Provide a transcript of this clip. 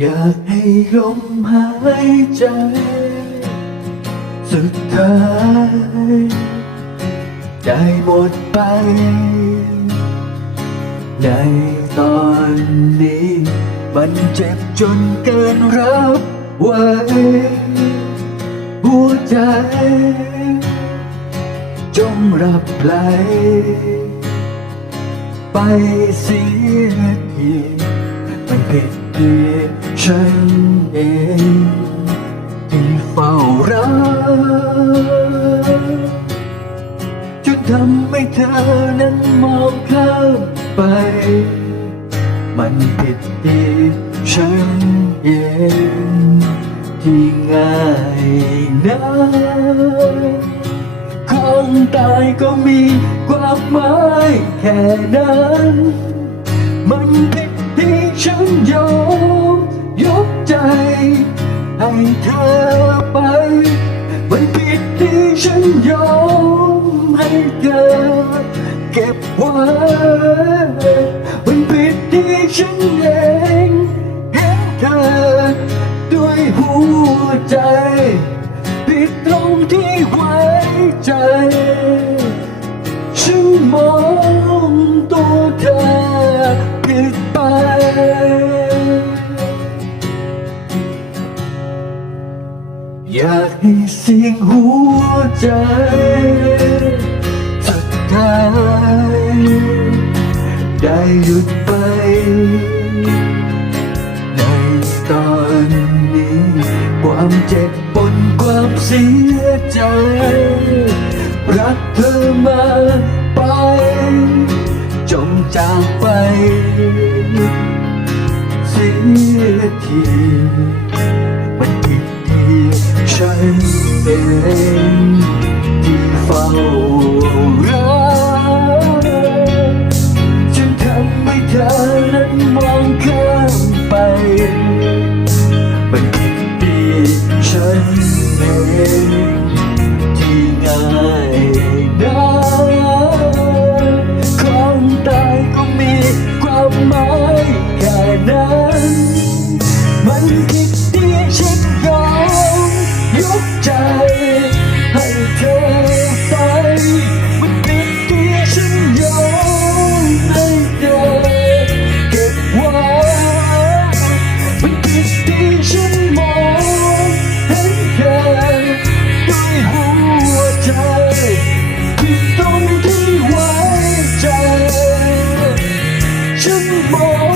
อยากให้ลมหายใจ สุดท้าย ได้หมดไป ในตอนนี้ มันเจ็บจนเกินรับไหวหัวใจ จงรับไหลไปเสียทีมันผิด ที่ฉันเองที่เฝ้ารักจนทำให้เธอนั้นมองข้ามไป มันผิดที่ฉันเองที่ง่ายนะของตายก็มีความหมายแค่นั้น มันผิด ฉันยอมยกใจให้เธอไป มันผิดที่ฉันยอมให้เธอเก็บไว้มันผิดที่ฉันเองเห็นเธอด้วยหัวใจ ผิดตรงที่ไว้ใจ อยากให้เสียงหัวใจสุดท้ายได้หยุดไป ในตอนนี้ ความเจ็บปนความเสียใจ รักเธอมาไป จากไปเสียทีมันผิดที่ฉันเองที่เฝ้ารัก de humor.